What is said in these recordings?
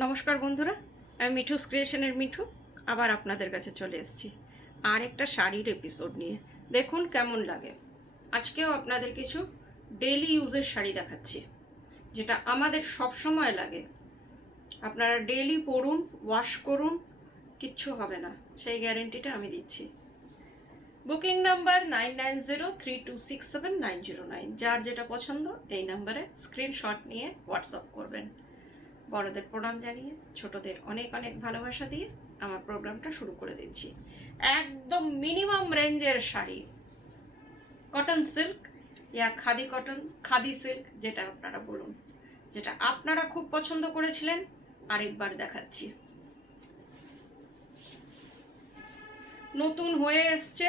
নমস্কার বন্ধুরা, আমি মিঠুস ক্রিয়েশনের মিঠু আবার আপনাদের কাছে চলে এসেছি আর একটা শাড়ির এপিসোড নিয়ে। দেখুন কেমন লাগে। আজকেও আপনাদের কিছু ডেইলি ইউজের শাড়ি দেখাচ্ছি, যেটা আমাদের সব সময় লাগে। আপনারা ডেইলি পরুন, ওয়াশ করুন, কিচ্ছু হবে না, সেই গ্যারেন্টিটা আমি দিচ্ছি। Booking number 9903267909। যার যেটা পছন্দ এই নাম্বারে স্ক্রিনশট নিয়ে হোয়াটসঅ্যাপ করবেন। বড়দের প্রণাম জানিয়ে ছোটদের অনেক অনেক ভালোবাসা দিয়ে আমার প্রোগ্রামটা শুরু করে দিচ্ছি। একদম মিনিমাম রেঞ্জের শাড়ি, কটন সিল্ক ইয়া খাদি কটন, খাদি সিল্ক, যেটা আপনারা বলুন, যেটা আপনারা খুব পছন্দ করেছিলেন আরেকবার দেখাচ্ছি। নতুন হয়ে এসছে,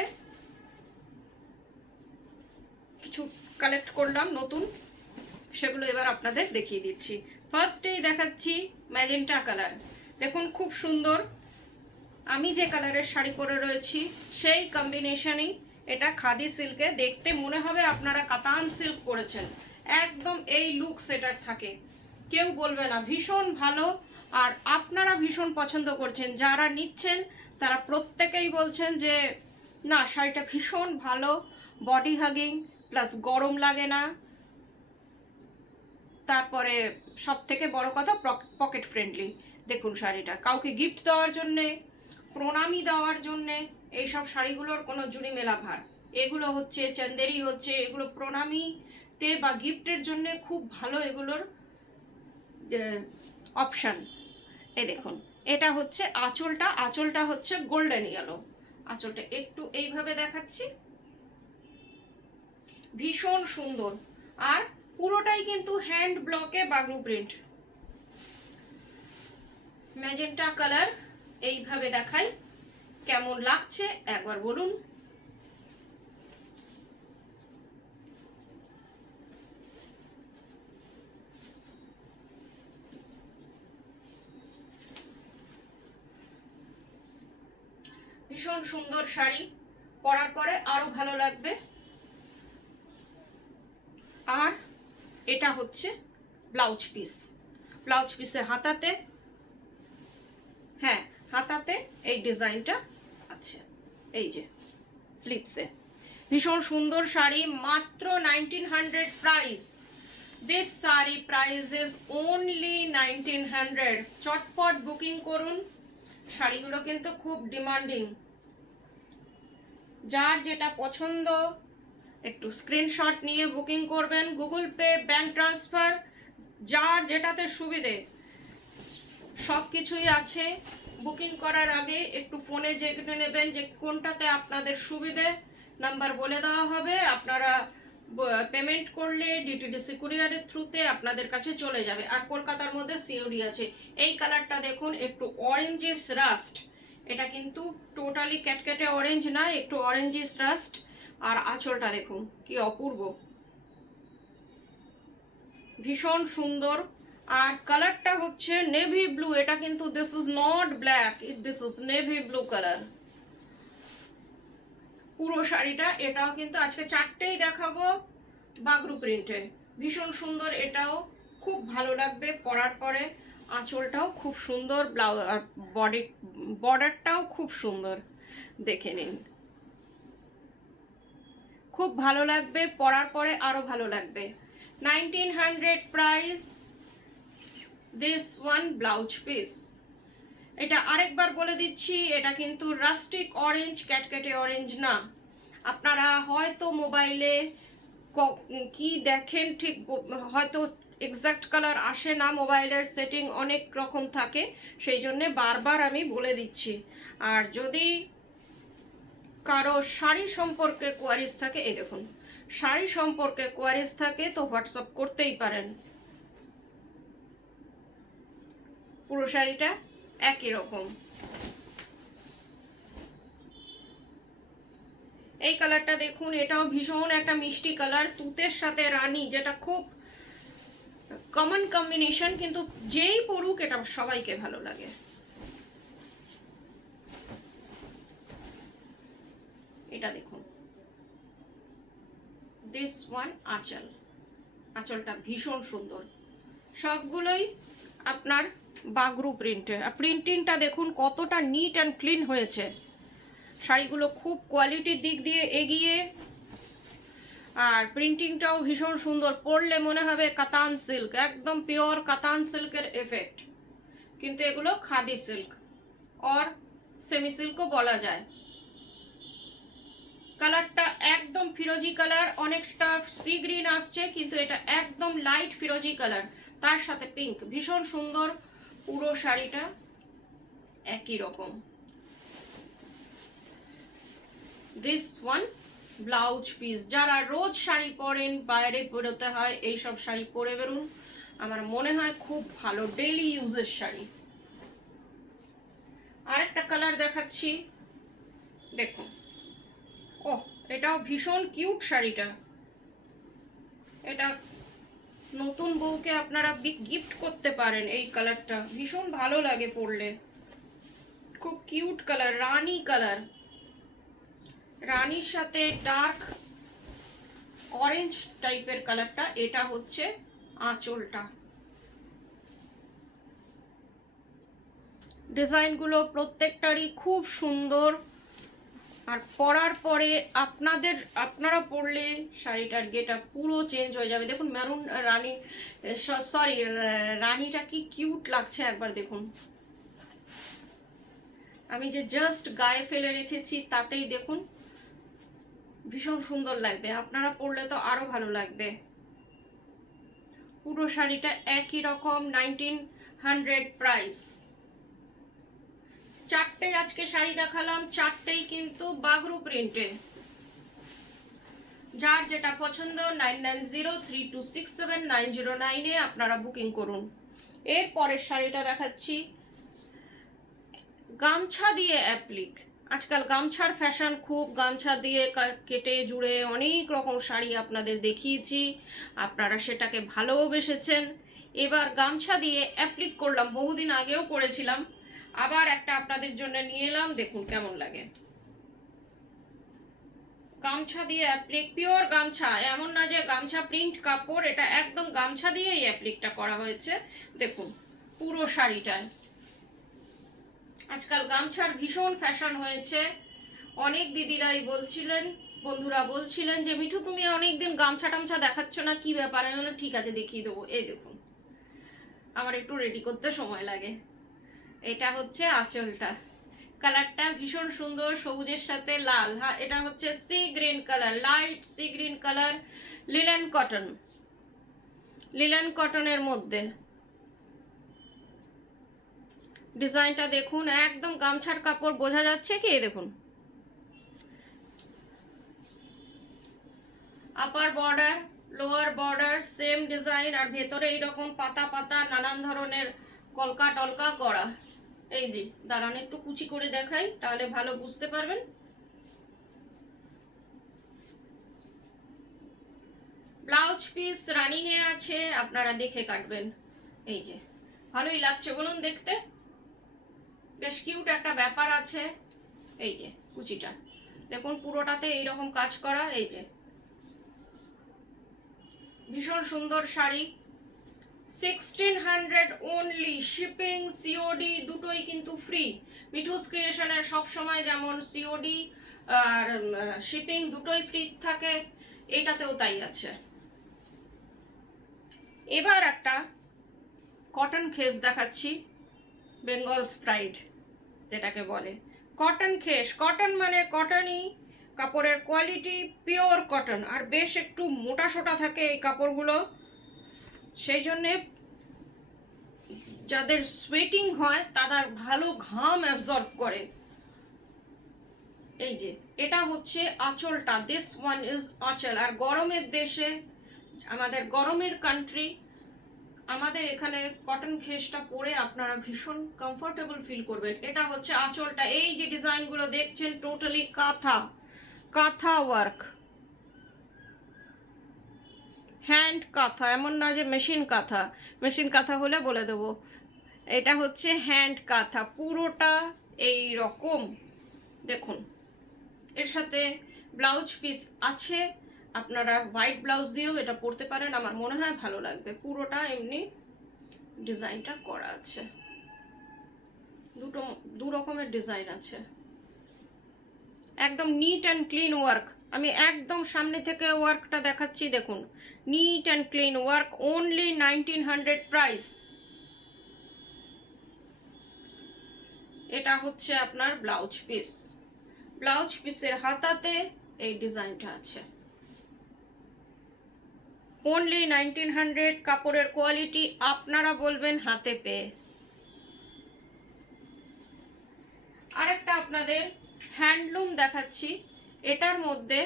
কিছু কালেক্ট করলাম নতুন, সেগুলো এবার আপনাদের দেখিয়ে দিচ্ছি। ফার্স্টেই দেখাচ্ছি ম্যাজেন্টা কালার। দেখুন খুব সুন্দর, আমি যে কালারের শাড়ি পরে রয়েছি সেই কম্বিনেশনই। এটা খাদি সিল্কে, দেখতে মনে হবে আপনারা কাতান সিল্ক পরেছেন। একদম এই লুকস এটার থাকে, কেউ বলবে না। ভীষণ ভালো, আর আপনারা ভীষণ পছন্দ করছেন। যারা নিচ্ছেন তারা প্রত্যেকেই বলছেন যে না, শাড়িটা ভীষণ ভালো, বডি হাগিং প্লাস গরম লাগে না। তারপরে সব থেকে বড় কথা, পকেট ফ্রেন্ডলি। দেখুন শাড়িটা কাউকে গিফট দেওয়ার জন্যে, প্রণামী দেওয়ার জন্যে এইসব শাড়িগুলোর কোনো জুড়ি মেলা ভার। এগুলো হচ্ছে চান্দেরি, হচ্ছে এগুলো প্রণামীতে বা গিফটের জন্যে খুব ভালো এগুলোর অপশান। এই দেখুন, এটা হচ্ছে আঁচলটা, আঁচলটা হচ্ছে গোল্ডেন ইয়েলো। আঁচলটা একটু এইভাবে দেখাচ্ছি, ভীষণ সুন্দর। আর পুরোটাই কিন্তু হ্যান্ড ব্লকে বাগরু প্রিন্ট। ম্যাজেন্টা কালার এইভাবে দেখাই, কেমন লাগছে একবার বলুন। ভীষণ সুন্দর শাড়ি, পরার পরে আরো ভালো লাগবে। আর এটা হচ্ছে ব্লাউজ পিস। ব্লাউজ পিসের হাতাতে, হ্যাঁ হাতাতে এই ডিজাইনটা আছে, এই যে স্লিপসে। ভীষণ সুন্দর শাড়ি, মাত্র 1900 price. This sari price is only 1900। চটপট বুকিং করুন, শাড়িগুলো কিন্তু খুব ডিমান্ডিং। যার যেটা পছন্দ একটু স্ক্রিনশট নিয়ে বুকিং করবেন। গুগল পে, ব্যাংক ট্রান্সফার, যার যেটাতে সুবিধে সব কিছুই আছে। বুকিং করার আগে একটু ফোনে জেনে নেবেন যে কোনটাতে আপনাদের সুবিধে, নাম্বার বলে দেওয়া হবে। আপনারা পেমেন্ট করলে ডিটিডিসি কুরিয়ারের থ্রুতে আপনাদের কাছে চলে যাবে। আর কলকাতার মধ্যে সিওডি আছে। এই কালারটা দেখুন, একটু অরেঞ্জিস রাস্ট। এটা কিন্তু টোটালি ক্যাটক্যাটে অরেঞ্জ না, একটু অরেঞ্জিস রাস্ট। আর আঁচলটা দেখুন কি অপূর্ব, ভীষণ সুন্দর। আর কালারটা হচ্ছে নেভি ব্লু। এটা কিন্তু this is not black, this is navy blue colour. পুরো শাড়িটা, এটাও কিন্তু আজকে চারটেই দেখাবো বাগরু প্রিন্টে। ভীষণ সুন্দর, এটাও খুব ভালো লাগবে পরার পরে। আঁচলটাও খুব সুন্দর, ব্লাউজ আর বর্ডারটাও খুব সুন্দর, দেখে নিন। খুব ভালো লাগবে পরার পরে, আরো ভালো লাগবে। 1900 price this one blouse piece. এটা আরেকবার বলে দিচ্ছি, এটা কিন্তু রাস্টিক অরেঞ্জ, ক্যাটক্যাটে অরেঞ্জ না। আপনারা হয়তো মোবাইলে কি দেখেন ঠিক হয়তো এক্সাক্ট কালার আসে না, মোবাইলের সেটিং অনেক রকম থাকে, সেই জন্যে বারবার আমি বলে দিচ্ছি। আর যদি কারো শাড়ি সম্পর্কে কোয়ারিজ থাকে, এই দেখুন শাড়ি সম্পর্কে কোয়ারিজ থাকে তো হোয়াটসঅ্যাপ করতেই পারেন। পুরো শাড়িটা একই রকম। এই কালারটা দেখুন, এটাও ভীষণ একটা মিষ্টি কালার, তুতের সাথে রানী, যেটা খুব কমন কম্বিনেশন, কিন্তু যেই পড়ুক এটা সবাইকে ভালো লাগে। এটা দেখুন, দিস ওয়ান আঁচল। আঁচলটা ভীষণ সুন্দর। সবগুলোই আপনার বাগরু প্রিন্টে। আর প্রিন্টিংটা দেখুন কতটা নিট অ্যান্ড ক্লিন হয়েছে। শাড়িগুলো খুব কোয়ালিটির দিক দিয়ে এগিয়ে, আর প্রিন্টিংটাও ভীষণ সুন্দর। পরলে মনে হবে কাতান সিল্ক, একদম পিওর কাতান সিল্কের এফেক্ট, কিন্তু এগুলো খাদি সিল্ক আর সেমি সিল্কও বলা যায়। কালারটা একদম ফিরোজি কালার, অনেকটা সি গ্রিন আসছে, কিন্তু এটা একদম লাইট ফিরোজি কালার, তার সাথে পিঙ্ক, ভীষণ সুন্দর। পুরো শাড়িটা একই রকম। দিস ওয়ান ব্লাউজ পিস, যারা রোজ শাড়ি পরেন, বাইরে বেরোতে হয়, এইসব শাড়ি পরে বেরুন, আমার মনে হয় খুব ভালো ডেইলি ইউজের শাড়ি। আরেকটা কালার দেখাচ্ছি, দেখুন। ওহ, এটাও ভীষণ কিউট শাড়িটা। এটা নতুন বউকে আপনারা গিফট করতে পারেন। এই কালারটা ভীষণ ভালো লাগে পরলে, খুব কিউট কালার, রানী কালার, রানীর সাথে ডার্ক অরেঞ্জ টাইপের কালারটা। এটা হচ্ছে আঁচলটা। ডিজাইনগুলো প্রত্যেকটারই খুব সুন্দর, আর পরার পরে আপনারা পরলে শাড়িটার গেটা পুরো চেঞ্জ হয়ে যাবে। দেখুন মেরুন রানী, সরি রানীটা কি কিউট লাগছে একবার দেখুন। আমি যে জাস্ট গায়ে ফেলে রেখেছি তাতেই দেখুন ভীষণ সুন্দর লাগবে, আপনারা পরলে তো আরো ভালো লাগবে। পুরো শাড়িটা একই রকম, 1900 প্রাইস। চারটে আজকে শাড়ি দেখালাম, চারটেই কিন্তু বাগরু প্রিন্টে। যার যেটা পছন্দ 9903267909 এ আপনারা বুকিং করুন। এর পরের শাড়িটা দেখাচ্ছি, গামছা দিয়ে অ্যাপ্লিক। আজকাল গামছার ফ্যাশন খুব, গামছা দিয়ে কেটে জুড়ে অনেক রকম শাড়ি আপনাদের দেখিয়েছি, আপনারা সেটাকে ভালোবেসেছেন। এবার গামছা দিয়ে অ্যাপ্লিক করলাম, বহুদিন আগেও করেছিলাম, আবার একটা আপনাদের জন্য নিয়ে এলাম, দেখুন কেমন লাগে। গামছা দিয়ে অ্যাপ্লিক, পিওর গামছা, এমন না যে গামছা প্রিন্ট কাপড়, এটা একদম গামছা দিয়েই অ্যাপ্লিকটা করা হয়েছে। দেখুন পুরো শাড়িটায় আজকাল গামছার ভীষণ ফ্যাশন হয়েছে। অনেক দিদিরাই বলছিলেন, বন্ধুরা বলছিলেন যে মিঠু তুমি অনেকদিন গামছা টামছা দেখাচ্ছ না, কি ব্যাপার? আমি বললাম ঠিক আছে দেখিয়ে দেবো। এই দেখুন, আমার একটু রেডি করতে সময় লাগে। এটা হচ্ছে আঁচলটা, কালারটা ভীষণ সুন্দর, সবুজের সাথে লাল। হ্যাঁ, এটা হচ্ছে sea green colour, light sea green colour, linen cotton, linen কটনের মধ্যে। ডিজাইনটা দেখুন, একদম গামছার কাপড়, বোঝা যাচ্ছে কি? দেখুন upper border, lower border same design, আর ভেতরে এইরকম পাতা পাতা নানান ধরনের কলকা টলকা করা। এই যে দাঁড়ান একটু কুচি করে দেখাই, তাহলে ভালো বুঝতে পারবেন। ব্লাউজ পিস রানিং এ আছে, আপনারা দেখে কাটবেন। এই যে ভালোই লাগছে বলুন দেখতে, বেশ কিউট একটা ব্যাপার আছে। এই যে কুচিটা দেখুন, পুরোটাতে এইরকম কাজ করা। এই যে ভীষণ সুন্দর শাড়ি, 1600 অনলি, শিপিং সিওডি দুটোই কিন্তু ফ্রি। মিঠুস ক্রিয়েশনের সব সময় যেমন সিওডি আর শিপিং দুটোই ফ্রি থাকে, এটাতেও তাই আছে। এবার একটা কটন খেস দেখাচ্ছি, বেঙ্গল স্প্রাইড যেটাকে বলে কটন খেস। কটন মানে কটনই, কাপড়ের কোয়ালিটি পিওর কটন, আর বেশ একটু মোটা সোটা থাকে এই কাপড়গুলো, সেই জন্যে যাদের সোয়েটিং হয় তারা ভালো ঘাম অ্যাবজর্ব করে। এই যে এটা হচ্ছে আঁচলটা, দিস ওয়ান ইজ আঁচল। আর গরমের দেশে, আমাদের গরমের কান্ট্রি, আমাদের এখানে কটন খেসটা পরে আপনারা ভীষণ কমফোর্টেবল ফিল করবেন। এটা হচ্ছে আঁচলটা। এই যে ডিজাইনগুলো দেখছেন টোটালি কাঁথা, কাঁথা ওয়ার্ক, হ্যান্ড কাঁথা, এমন না যে মেশিন কাঁথা। মেশিন কাঁথা হলে বলে দেবো, এটা হচ্ছে হ্যান্ড কাঁথা, পুরোটা এই রকম। দেখুন এর সাথে ব্লাউজ পিস আছে, আপনারা হোয়াইট ব্লাউজ দিয়েও এটা পরতে পারেন, আমার মনে হয় ভালো লাগবে। পুরোটা এমনি ডিজাইনটা করা আছে। দু রকমের ডিজাইন আছে, একদম নিট অ্যান্ড ক্লিন ওয়ার্ক। আমি একদম সামনে থেকে ওয়ার্কটা দেখাচ্ছি, দেখুন neat and clean work, only 1900 price. এটা হচ্ছে আপনার ব্লাউজ পিস, ব্লাউজ পিসের হাতাতে এই ডিজাইনটা আছে, অনলি 1900। কাপড়ের কোয়ালিটি আপনারা বলবেন হাতে পেয়ে। আরেকটা আপনাদের হ্যান্ডলুম দেখাচ্ছি, এটার মধ্যে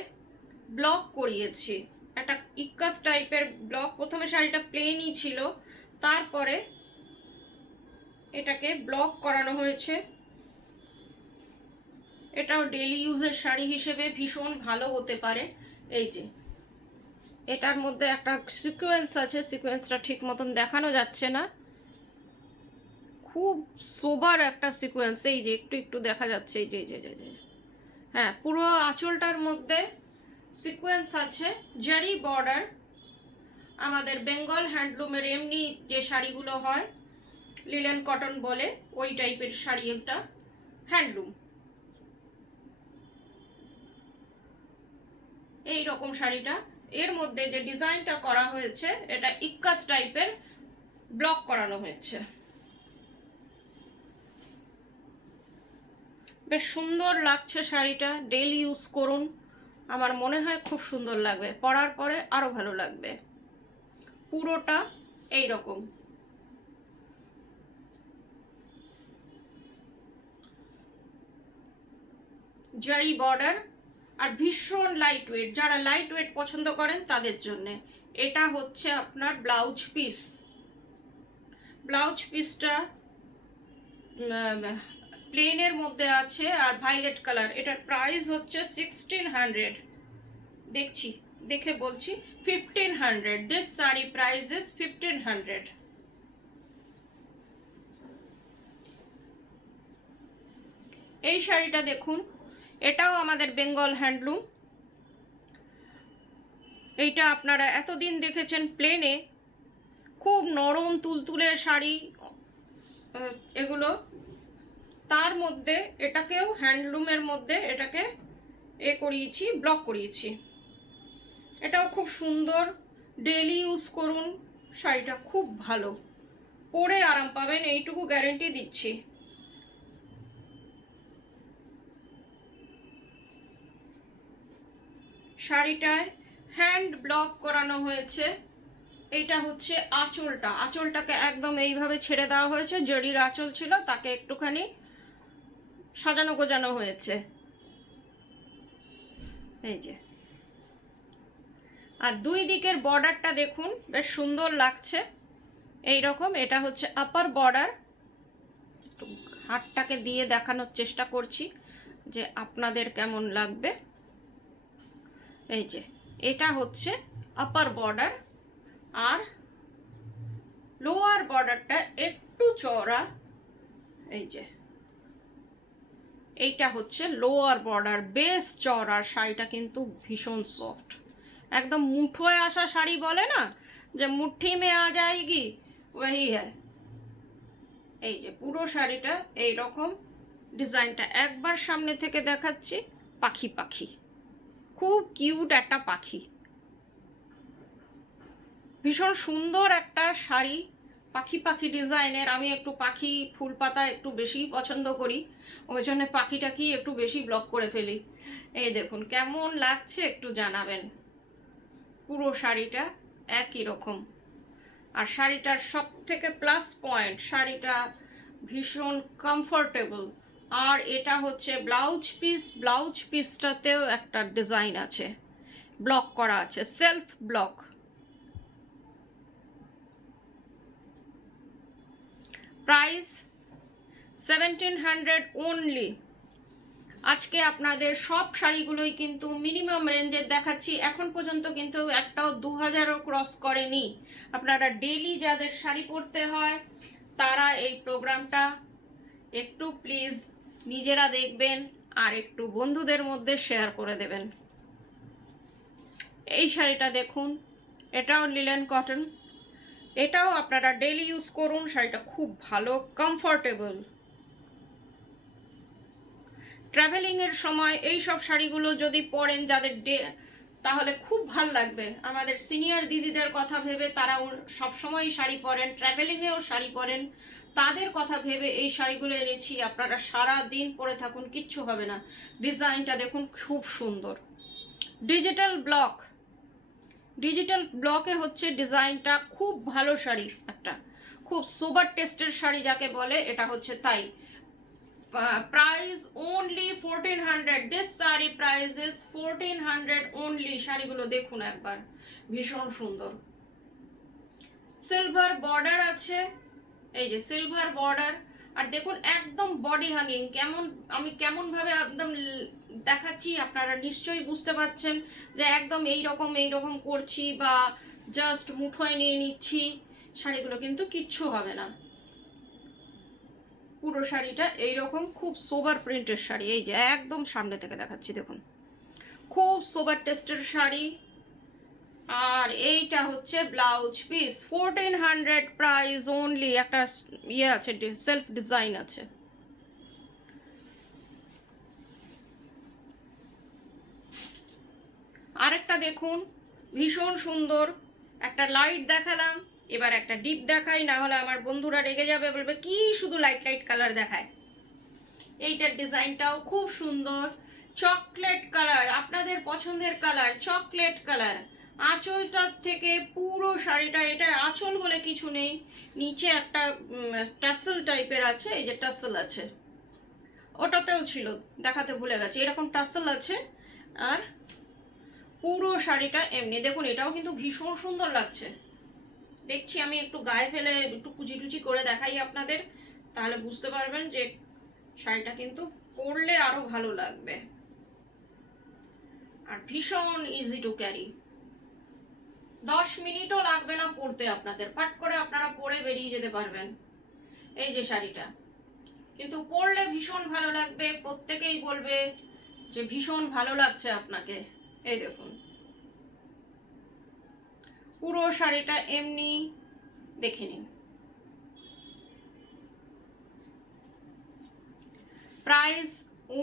ব্লক করিয়েছি, একটা ইক্কাত টাইপের ব্লক। প্রথমে শাড়িটা প্লেনই ছিল, তারপরে এটাকে ব্লক করানো হয়েছে। এটাও ডেলি ইউজের শাড়ি হিসেবে ভীষণ ভালো হতে পারে। এই যে এটার মধ্যে একটা সিকোয়েন্স আছে, সিকোয়েন্সটা ঠিক মতন দেখানো যাচ্ছে না, খুব সোবার একটা সিকোয়েন্স। এই যে একটু একটু দেখা যাচ্ছে, এই যে হ্যাঁ, পুরো আঁচলটার মধ্যে সিকোয়েন্স আছে, জারি বর্ডার। আমাদের বেঙ্গল হ্যান্ডলুমের এমনি যে শাড়িগুলো হয়, লিলেন কটন বলে, ওই টাইপের শাড়ি একটা হ্যান্ডলুম। এই রকম শাড়িটা, এর মধ্যে যে ডিজাইনটা করা হয়েছে এটা ইক্কাত টাইপের ব্লক করানো হয়েছে। বেশ সুন্দর লাগছে শাড়িটা, ডেইলি ইউজ করুন, আমার মনে হয় খুব সুন্দর লাগবে, পরার পরে আরো ভালো লাগবে। পুরোটা এই রকম, জারি বর্ডার, আর ভীষণ লাইট ওয়েট। যারা লাইট ওয়েট পছন্দ করেন তাদের জন্য এটা হচ্ছে আপনার ব্লাউজ পিস। ব্লাউজ পিসটা প্লেনের মধ্যে আছে আর ভায়োলেট কালার। এটার প্রাইস হচ্ছে 1600। দেখে বলছি 1500। This sari price is 1500। এই শাড়িটা দেখুন, এটাও আমাদের বেঙ্গল হ্যান্ডলুম। এইটা আপনারা এতদিন দেখেছেন প্লেনে, খুব নরম তুলতুলে শাড়ি এগুলো, তার মধ্যে এটাকেও হ্যান্ডলুমের মধ্যে এটাকে করিয়েছি, ব্লক করিয়েছি। এটাও খুব সুন্দর, ডেইলি ইউজ করুন, শাড়িটা খুব ভালো, পরে আরাম পাবেন, এইটুকু গ্যারেন্টি দিচ্ছি। শাড়িটায় হ্যান্ড ব্লক করানো হয়েছে। এইটা হচ্ছে আঁচলটা, আঁচলটাকে একদম এইভাবে ছেড়ে দেওয়া হয়েছে, জরির আঁচল ছিল তাকে একটুখানি সাজানো গোজানো হয়েছে, এই যে। আর দুই দিকের বর্ডারটা দেখুন, বেশ সুন্দর লাগছে এই রকম। এটা হচ্ছে আপার বর্ডার, একটু হাতটাকে দিয়ে দেখানোর চেষ্টা করছি যে আপনাদের কেমন লাগবে। এই যে এটা হচ্ছে আপার বর্ডার, আর লোয়ার বর্ডারটা একটু চওড়া। এই যে এইটা হচ্ছে লোয়ার বর্ডার, বেশ চওড়া। শাড়িটা কিন্তু ভীষণ সফট, একদম মুঠোয় আসা শাড়ি বলে না, যে মুঠি মে আ যায়গি, ওই হ্যাঁ। এই যে পুরো শাড়িটা এই রকম ডিজাইনটা একবার সামনে থেকে দেখাচ্ছি, পাখি পাখি, খুব কিউট একটা পাখি, ভীষণ সুন্দর একটা শাড়ি, পাখি পাখি ডিজাইনের। আমি একটু পাখি ফুল পাতা একটু বেশি পছন্দ করি, ওই জন্য পাখিটাকে একটু বেশি ব্লক করে ফেলি। এই দেখুন কেমন লাগছে একটু জানাবেন। পুরো শাড়িটা একই রকম। আর শাড়িটার সব থেকে প্লাস পয়েন্ট, শাড়িটা ভীষণ কমফোর্টেবল। আর এটা হচ্ছে ব্লাউজ পিস, ব্লাউজ পিসটাতেও একটা ডিজাইন আছে, ব্লক করা আছে, সেলফ ব্লক। Price 1700 only. আজকে আপনাদের সব শাড়িগুলোই কিন্তু মিনিমাম রেঞ্জের দেখাচ্ছি, এখন পর্যন্ত কিন্তু একটাও 2000ও ক্রস করেনি। আপনারা ডেইলি যাদের শাড়ি পরতে হয় তারা এই প্রোগ্রামটা একটু প্লিজ নিজেরা দেখবেন আর একটু বন্ধুদের মধ্যে শেয়ার করে দেবেন। এই শাড়িটা দেখুন, এটাও লিলেন কটন, এটাও আপনারা ডেইলি ইউজ করুন, শাড়িটা খুব ভালো, কমফোর্টেবল। ট্রাভেলিংয়ের সময় এই সব শাড়িগুলো যদি পরেন যাদের তাহলে খুব ভাল লাগবে। আমাদের সিনিয়র দিদিদের কথা ভেবে, তারা সবসময় শাড়ি পরেন, ট্রাভেলিংয়েও শাড়ি পরেন, তাদের কথা ভেবে এই শাড়িগুলো এনেছি। আপনারা সারা দিন পরে থাকুন, কিচ্ছু হবে না। ডিজাইনটা দেখুন, খুব সুন্দর। ডিজিটাল ব্লকে হচ্ছে ডিজাইনটা, খুব ভালো শাড়ি, একটা খুব সোবার টেস্টের শাড়ি যাকে বলে, এটা হচ্ছে তাই। Price only 1400। This sari price is 1400 only. শাড়িগুলো দেখুন একবার, ভীষণ সুন্দর। সিলভার বর্ডার আছে, এই যে সিলভার বর্ডার। আর দেখুন একদম বডি হ্যাঙ্গিং, আমি কেমন ভাবে একদম দেখাচ্ছি আপনারা নিশ্চয়ই বুঝতে পারছেন যে একদম এইরকম করছি বা জাস্ট মুঠোয় নিয়ে নিচ্ছি। শাড়িগুলো কিন্তু কিচ্ছু হবে না। পুরো শাড়িটা এইরকম খুব সোবার প্রিন্টের শাড়ি। এই যে একদম সামনে থেকে দেখাচ্ছি, দেখুন খুব সোবার টেস্টের শাড়ি। আর এইটা হচ্ছে ব্লাউজ পিস, 1400 প্রাইস ওনলি। একটা ইয়ে আছে, সেলফ ডিজাইন আছে। আরেকটা দেখুন, ভীষণ সুন্দর। একটা লাইট দেখালাম, এবার একটা ডিপ দেখাই, না হলে আমার বন্ধুরা রেগে যাবে, বলবে কি শুধু লাইট কালার দেখায়। এইটার ডিজাইনটাও খুব সুন্দর, চকলেট কালার, আপনাদের পছন্দের কালার, চকলেট কালার। আঁচলটার থেকে পুরো শাড়িটা, এটা আঁচল বলে কিছু নেই, নিচে একটা টাসেল টাইপের আছে, এই যে টাসেল আছে, ওটাতেও ছিল দেখাতে ভুলে গেছি, এরকম টাসেল আছে। আর পুরো শাড়িটা এমনি দেখুন, এটাও কিন্তু ভীষণ সুন্দর লাগছে। দেখছি আমি একটু গায়ে ফেলে একটু কুচি করে দেখাই আপনাদের, তাহলে বুঝতে পারবেন যে শাড়িটা কিন্তু পরলে আরো ভালো লাগবে। আর ভীষণ ইজি টু ক্যারি, 10 মিনিটও লাগবে না পরতে আপনাদের, ফাট করে আপনারা পরে বেরিয়ে যেতে পারবেন। এই যে শাড়িটা কিন্তু পরলে ভীষণ ভালো লাগবে, প্রত্যেকেই বলবে যে ভীষণ ভালো লাগছে আপনাকে। এই দেখুন পুরো শাড়িটা এমনি, দেখে নিন। Price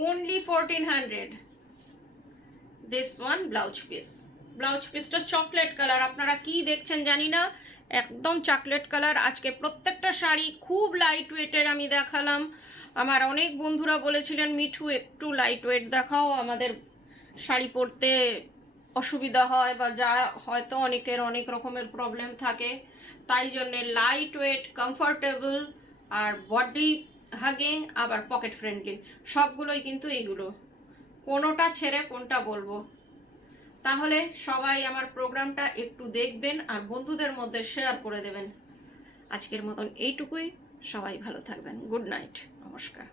only 1400। This one blouse পিসটা চকলেট কালার, আপনারা কি দেখছেন জানি না, একদম চকলেট কালার। আজকে প্রত্যেকটা শাড়ি খুব লাইট ওয়েটের আমি দেখালাম। আমার অনেক বন্ধুরা বলেছিলেন মিঠু একটু লাইট ওয়েট দেখাও, আমাদের শাড়ি পরতে অসুবিধা হয় বা যা হয়তো অনেকের অনেক রকমের প্রবলেম থাকে, তাই জন্যে লাইট ওয়েট, কমফোর্টেবল আর বডি হাগিং, আবার পকেট ফ্রেন্ডলি, সবগুলোই কিন্তু এইগুলো, কোনোটা ছেড়ে কোনটা বলবো। তাহলে সবাই আমার প্রোগ্রামটা একটু দেখবেন আর বন্ধুদের মধ্যে শেয়ার করে দেবেন। আজকের মতন এইটুকুই, সবাই ভালো থাকবেন। গুড নাইট, নমস্কার।